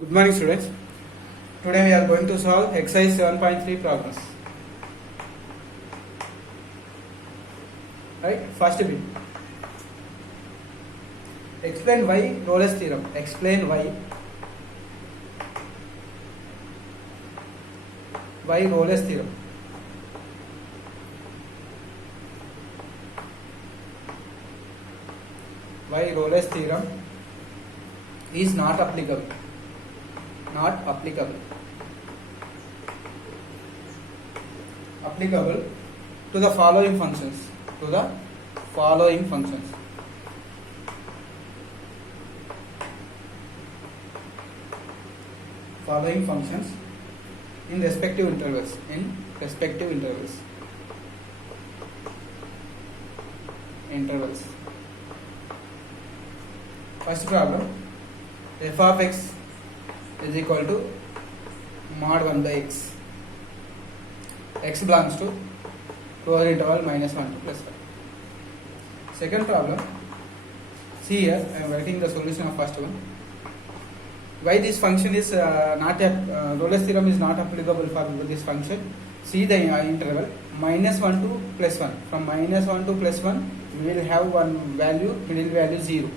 Good morning, students. Today we are going to solve exercise 7.3 problems. Right? First bit. Explain why Rolle's theorem. Explain why Rolle's theorem. Why Rolle's theorem is not applicable. Not applicable. Applicable to the following functions. To the following functions. Following functions in respective intervals. In respective intervals. Intervals. First problem. F of x is equal to mod 1 by x. X belongs to closed interval minus 1 to plus 1. Second problem. See here, I am writing the solution of first one. Why this function is Rolle's theorem is not applicable for this function. See the interval minus 1 to plus 1. From minus 1 to plus 1, we will have one value, middle value 0.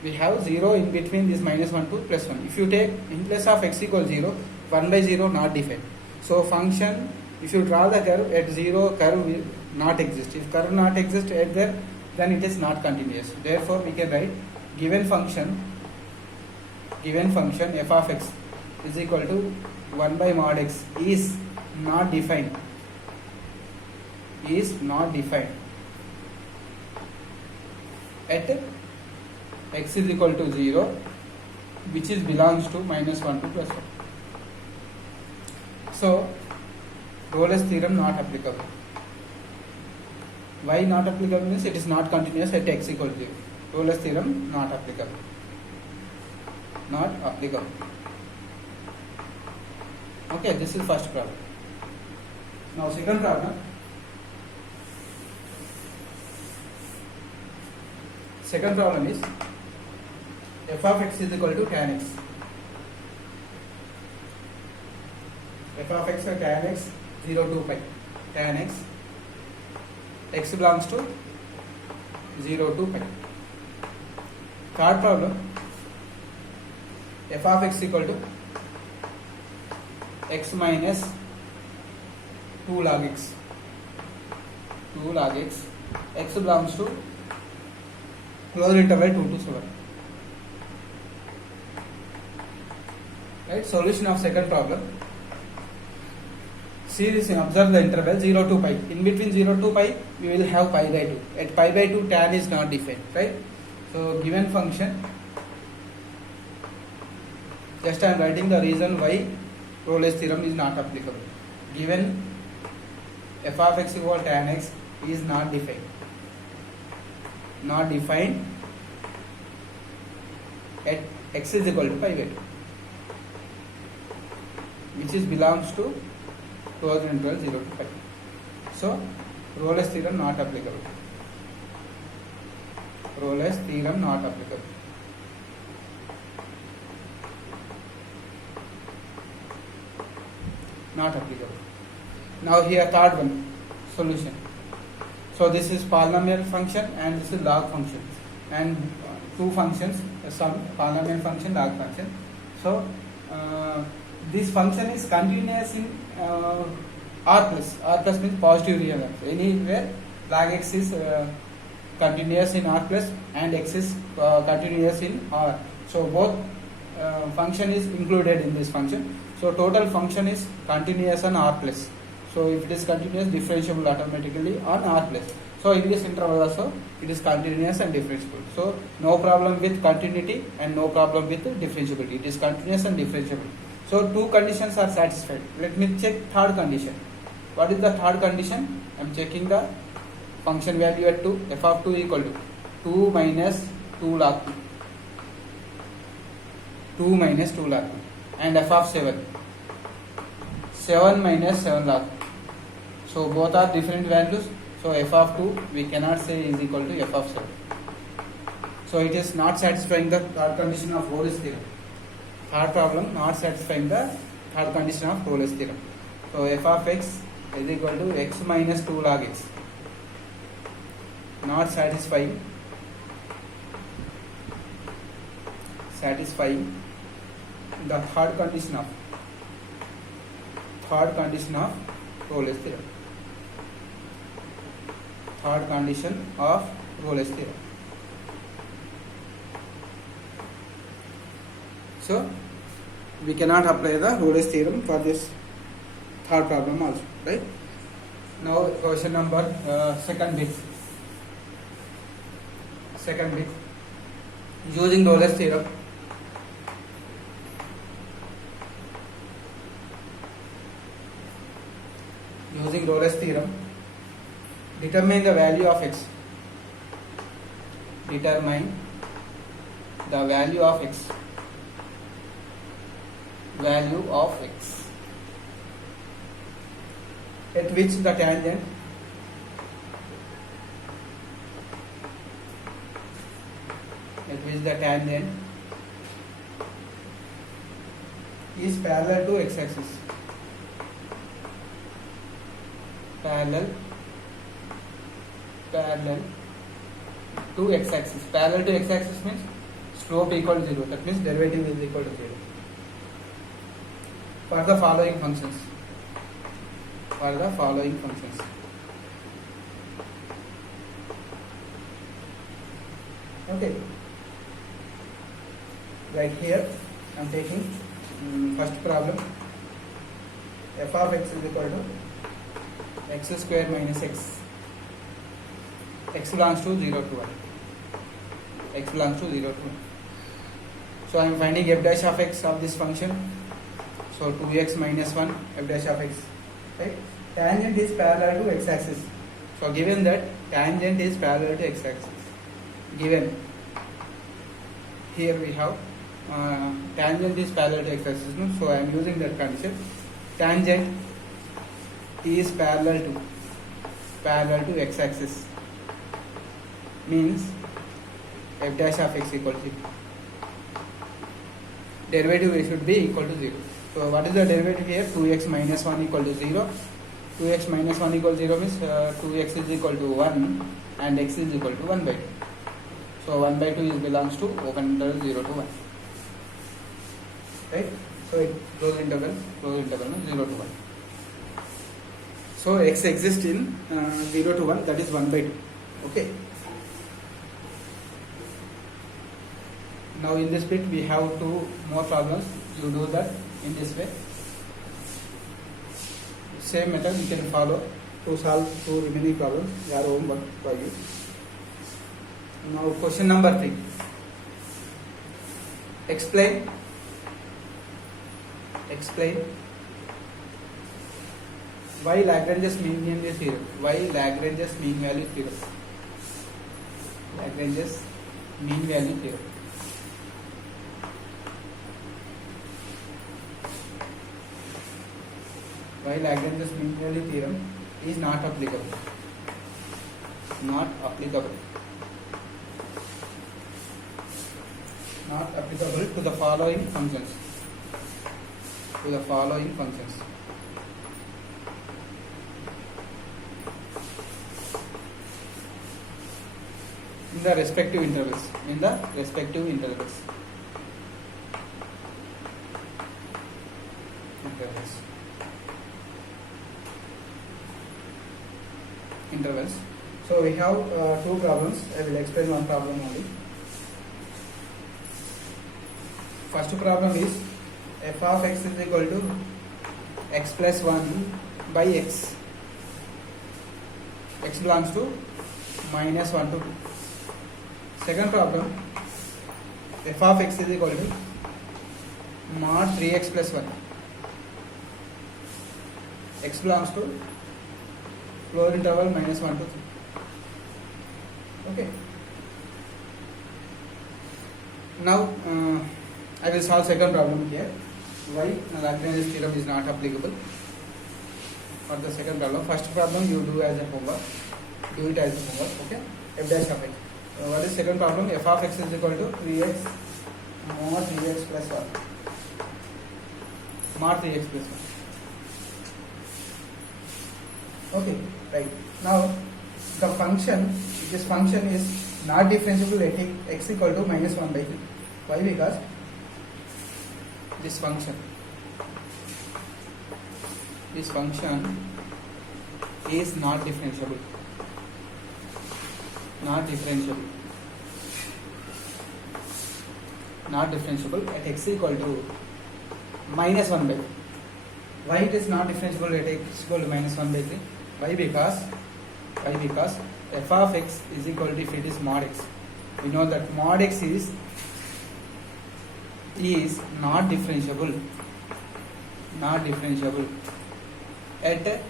We have 0 in between this minus 1 to plus 1. If you take in place of x equals 0, 1 by 0 not defined. So function, if you draw the curve at 0, curve will not exist. If curve not exist at there, then it is not continuous. Therefore, we can write given function f of x is equal to 1 by mod x is not defined. Is not defined at x is equal to 0, which is belongs to minus 1 to plus 1. So, Rolle's theorem not applicable. Why not applicable means it is not continuous at x equal to 0. Rolle's theorem not applicable. Not applicable. Okay, this is first problem. Now second problem. Second problem is f of x is equal to tan x. F of x or tan x 0 to pi. Tan x belongs to 0 to pi. Third problem, f of x equal to x minus 2 log x. 2 log x. X belongs to closed interval 2 to 7. Right? Solution of second problem. See this, observe the interval 0 to pi. In between 0 to pi, we will have pi by 2. At pi by 2, tan is not defined. Right? So, given function, just I am writing the reason why Rolle's theorem is not applicable. Given f of x equal tan x is not defined. Not defined at x is equal to pi by 2, which is belongs to closed interval 0 to pi. So, Rolle's theorem not applicable. Rolle's theorem not applicable. Not applicable. Now here third one, solution. So this is polynomial function and this is log function, and two functions, some polynomial function, log function. So this function is continuous in R plus. R plus means positive real number. Anywhere log x is continuous in R plus and x is continuous in R. So both function is included in this function. So total function is continuous on R plus. So if it is continuous, differentiable automatically on R plus. So in this interval also, it is continuous and differentiable. So no problem with continuity and no problem with differentiability. It is continuous and differentiable. So two conditions are satisfied. Let me check third condition. What is the third condition? I am checking the function value at 2. F of 2 equal to 2 minus 2 log 2. 2 minus 2 log 2. And f of 7. 7 minus 7 log 2. So both are different values. So f of 2 we cannot say is equal to f of 7. So it is not satisfying the condition of Rolle's theorem. third problem not satisfying the third condition of Rolle's theorem. So f of x is equal to x minus 2 log x. Not satisfying the third condition of Rolle's theorem. Third condition of Rolle's theorem. So we cannot apply the Rolle's theorem for this third problem also, right? Now question number second bit. Using Rolle's theorem, determine the value of x. Determine the value of x. At which the tangent is parallel to x-axis. Parallel to x-axis. Parallel to x-axis means slope equal to 0. That means derivative is equal to 0. For the following functions. Okay. Right here I am taking first problem. F of x is equal to x square minus x. X belongs to 0 to 1. So I am finding f dash of x of this function. So 2x minus 1 f dash of x. Right? Tangent is parallel to x-axis. So given that tangent is parallel to x-axis, given here we have tangent is parallel to x-axis. No? So I am using that concept. Tangent is parallel to x-axis means f dash of x equal to 0. Derivative should be equal to 0. So what is the derivative here? 2x minus 1 equal to 0. 2x minus 1 equal to 0 means 2x is equal to 1 and x is equal to 1 by 2. So 1 by 2 belongs to open interval 0 to 1. Right? So it close interval 0 to 1. So x exists in 0 to 1, that is 1 by 2. Okay. Now in this bit we have 2 more problems. You do that in this way. Same method you can follow to solve 2 remaining problems. Your homework for you. Now question number 3. Explain why Lagrange's mean value theorem. Lagrange's mean value theorem. Why Lagrange's mean value theorem is not applicable. Not applicable to the following functions. In the respective intervals. So we have 2 problems. I will explain one problem only. First problem is f of x is equal to x plus 1 by x. X belongs to minus 1 to 2. Second problem, f of x is equal to mod 3x plus 1. X belongs to lower interval minus 1 to 3. Okay. Now I will solve second problem here. Why Lagrange's theorem is not applicable for the second problem. First problem you do as a homework. Okay. F dash of x. What is second problem? F of x is equal to 3x mod 3x plus 1. mod 3x plus 1. Okay, right. Now the function, this function is not differentiable at x equal to minus 1 by 3. Why? Because this function is not differentiable. Not differentiable at x equal to minus 1 by 3. Why it is not differentiable at x equal to minus 1 by 3? Why? Because f of x is equal to, if it is mod x, we know that mod x is not differentiable at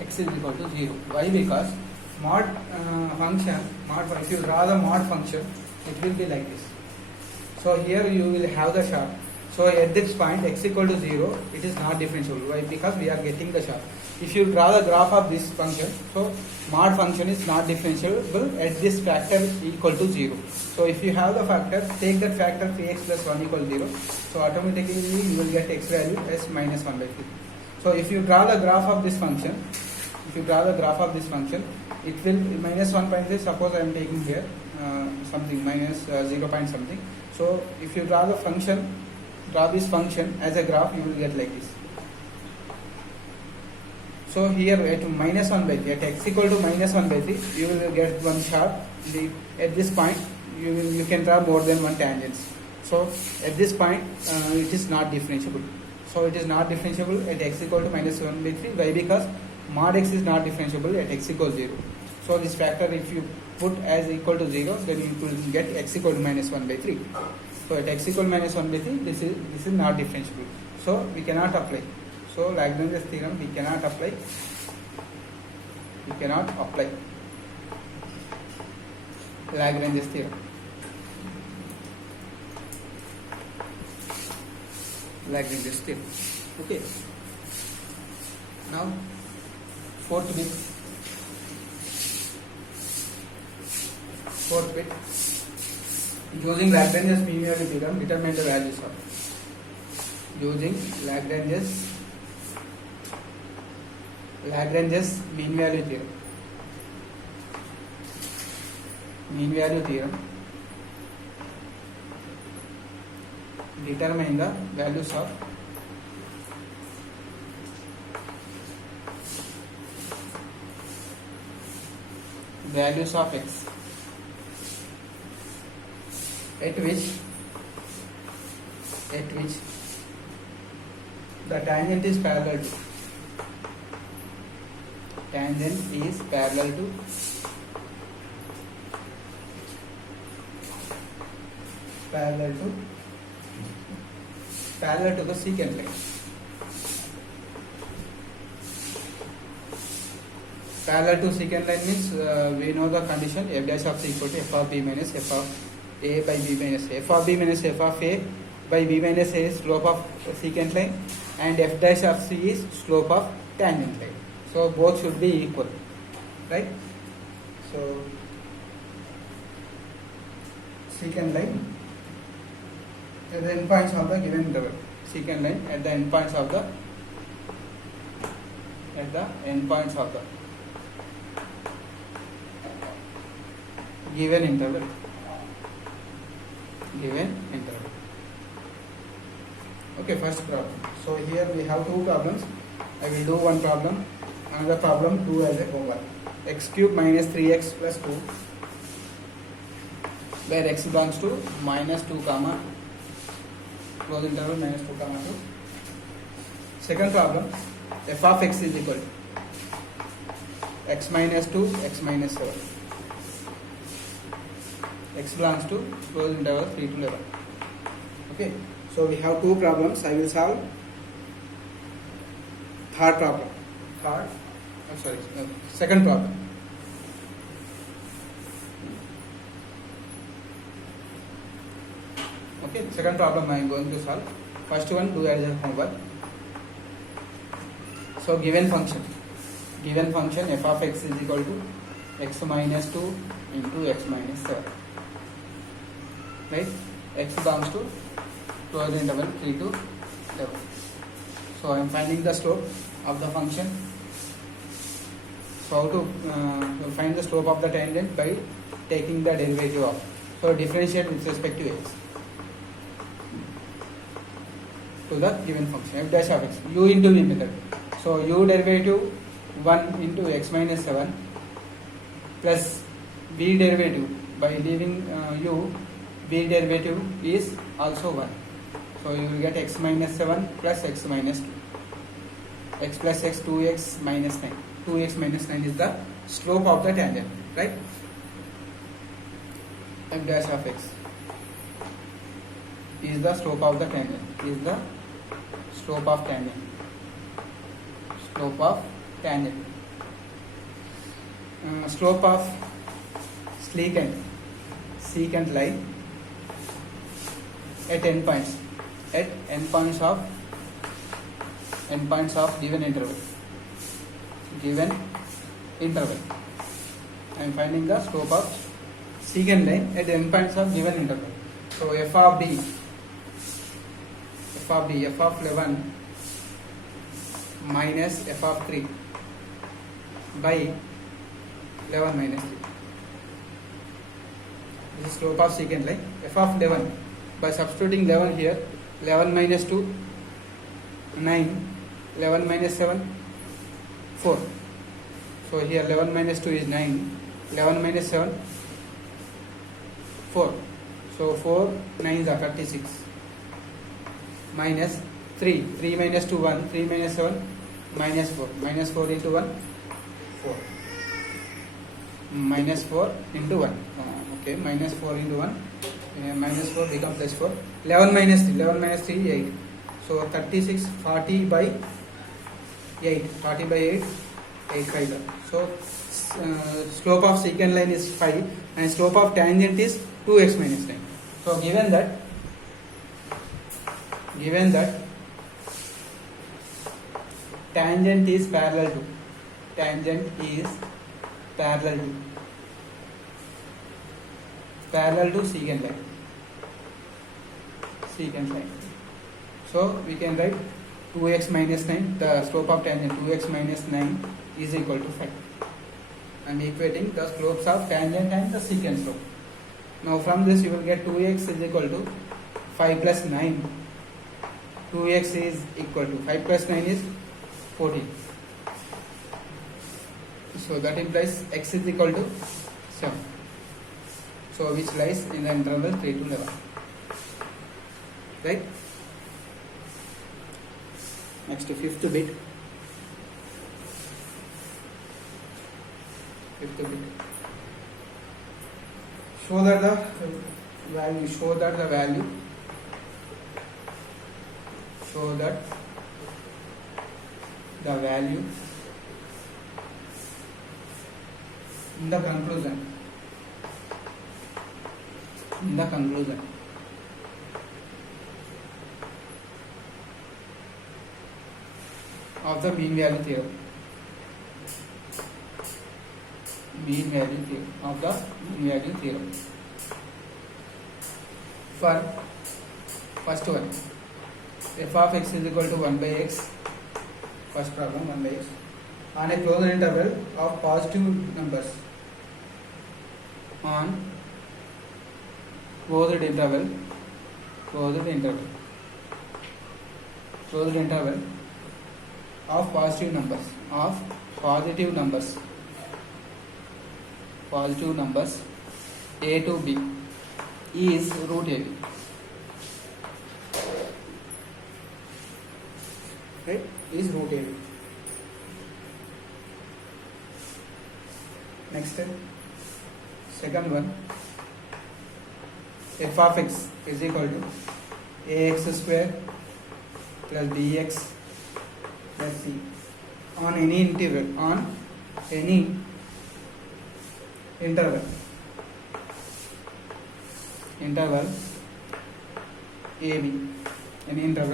x is equal to 0. Why? Because mod function, if you draw the mod function, it will be like this. So here you will have the sharp. So at this point x equal to 0, it is not differentiable. Why? Because we are getting the sharp. If you draw the graph of this function, so mod function is not differentiable at this factor equal to 0. So if you have the factor, take that factor px plus 1 equal to 0. So automatically you will get x value as minus 1 by 3. So if you draw the graph of this function, it will minus 1.3. Suppose I am taking here something minus 0 point something. So if you draw this function as a graph, you will get like this. So here at minus 1 by 3, at x equal to minus 1 by 3, you will get one sharp. At this point, you can draw more than one tangents. So at this point, it is not differentiable. So it is not differentiable at x equal to minus 1 by 3. Why? Because mod x is not differentiable at x equal to 0. So this factor, if you put as equal to 0, then you will get x equal to minus 1 by 3. So at x equal to minus 1 by 3, this is not differentiable. So we cannot apply. So Lagrange's theorem we cannot apply. Lagrange's theorem. Okay. Now fourth bit. Using Lagrange's mean value theorem, determine the values of. Using Lagrange's mean value theorem. Determine the values of x at which the tangent is parallel to the secant line. Parallel to secant line means we know the condition f dash of c equal to f of b minus f of a by b minus a. F of b minus f of a by b minus a is slope of secant line, and f dash of c is slope of tangent line. So both should be equal, right? So secant line at the endpoints of the given interval. Secant line at the endpoints of the given interval. Okay, first problem. So here we have two problems. I will do one problem, another problem, do as a homework. X cube minus 3x plus 2, where x belongs to minus 2 comma close interval minus 2 comma 2. Second problem, f of x is equal to x minus 2, x minus 7. X belongs to close interval 3 to 11. Okay, so we have two problems. I will solve second problem. Okay, second problem I am going to solve. First one, do as a homework. So given function f of x is equal to x minus 2 into x minus 7. Right? X belongs to closed interval 3 to 11. So I am finding the slope of the function. So how to find the slope of the tangent? By taking the derivative of. So differentiate with respect to x to the given function f dash of x, u into v method. So u derivative 1 into x minus 7 plus v derivative, by leaving u, v derivative is also 1. So you will get x minus 7 plus x minus 2. X plus x, 2x minus 9. 2x minus 9 is the slope of the tangent, right? F dash of x is the slope of the tangent, is the slope of tangent. Slope of tangent. Slope of secant line at endpoints. At endpoints of given interval. I am finding the slope of secant line at endpoints of given interval. So f of f of 11 minus f of 3 by 11 minus 3. This is slope of secant line. F of 11, by substituting 11 here, 11 minus 2, 9, 11 minus 7, 4. So here 11 minus 2 is 9, 11 minus 7, 4. So 4 9s are 36. Minus 3, 3 minus 2, 1, 3 minus 7, minus 4. Minus 4 into 1, 4. Minus 4 into 1. Okay, minus 4 into 1. Minus 4 becomes plus 4. 11 minus 3. 11 minus 3, 8. So 36, 40 by 8. 40 by 8, 8 5. So slope of secant line is 5 and slope of tangent is 2x minus 9. So given that tangent is parallel to secant line. So we can write 2x minus 9, the slope of tangent 2x minus 9 is equal to 5. I am equating the slopes of tangent and the secant slope. Now from this you will get 2x is equal to 5 plus 9. 2x is equal to 5 plus 9 is 14. So that implies x is equal to 7. So which lies in the interval 3 to 11. Right? Next, fifth bit. Show that the value in the conclusion of the mean value theorem. For first one, f of x is equal to 1 by x. First problem, 1 by x on a closed interval of positive numbers. On closed interval of positive numbers a to b is root ab. Right? Is root ab. Next step, second one, f of x is equal to ax square plus bx plus c on any interval ab, any interval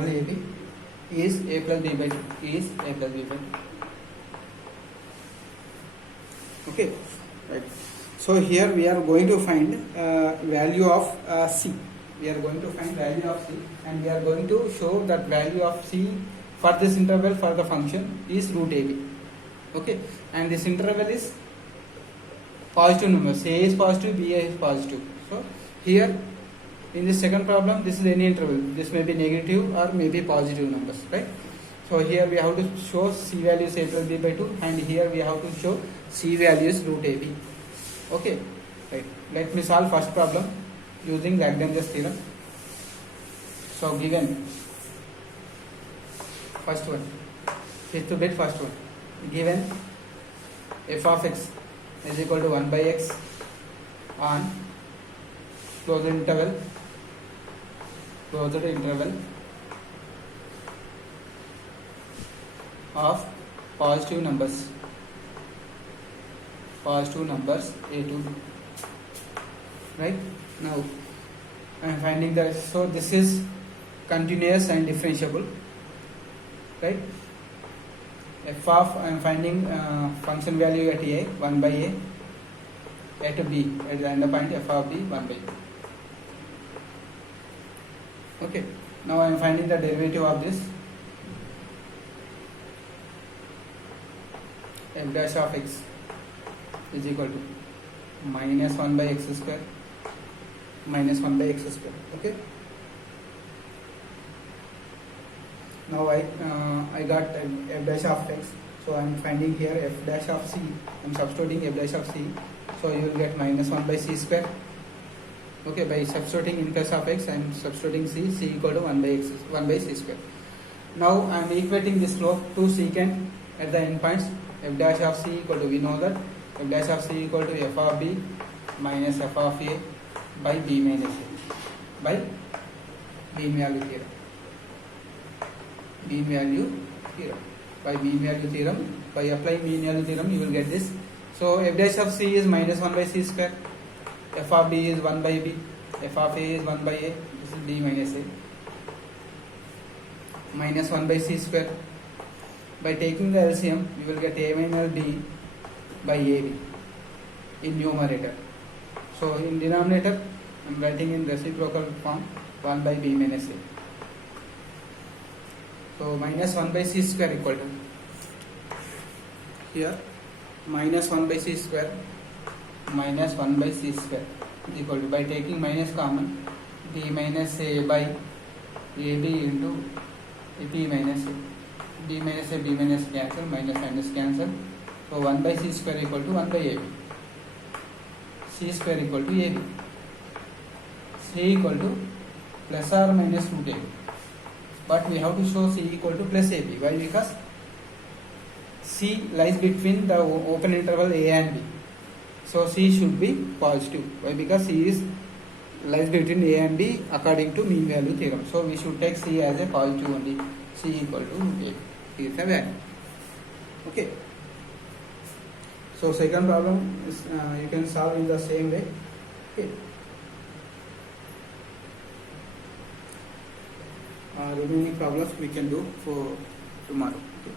ab is a plus b by 2, Okay, right. So here we are going to find value of c. We are going to find value of c, and we are going to show that value of c for this interval for the function is root ab. Okay, and this interval is positive numbers. A is positive, B is positive. So here in this second problem, this is any interval. This may be negative or maybe positive numbers, right? So here we have to show c value is a plus b by 2, and here we have to show c value is root ab. Okay, right. Let me solve first problem using Lagrange's theorem. So given first one, fifth bit first one, given f of x is equal to 1 by x on closed interval of positive numbers a to b. Right, now I am finding that, so this is continuous and differentiable, right? F of, I am finding function value at a, 1 by a, at b, at the end point f of b 1 by a. Okay, now I am finding the derivative of this. F dash of x is equal to minus 1 by x square, okay. Now I got f dash of x, so I am finding here f dash of c, I am substituting f dash of c, so you will get minus 1 by c square. Okay, by substituting in place of x, I am substituting c equal to 1 by c square. Now I am equating this slope to secant at the endpoints. F dash of c equal to, we know that f dash of c equal to f of b minus f of a by b minus a by mean value theorem. By mean value theorem, by applying mean value theorem, you will get this. So f dash of c is minus 1 by c square, f of b is 1 by b, f of a is 1 by a, this is b minus a, minus 1 by c square. By taking the LCM, you will get a minus b by ab in numerator. So in denominator, I am writing in reciprocal form 1 by b minus a. So minus 1 by c square equal to, here minus 1 by c square equal to, by taking minus common, b minus a by ab into b minus a. B minus a, b minus cancel, minus cancel. So 1 by c square equal to 1 by ab. C square equal to ab. C equal to plus or minus root ab. But we have to show c equal to plus ab. Why? Because c lies between the open interval a and b. So c should be positive. Why? Because c lies between a and b according to mean value theorem. So we should take c as a positive only. C equal to root ab. Here is the value. Okay. So second problem is you can solve in the same way. Okay. Remaining problems we can do for tomorrow. Okay.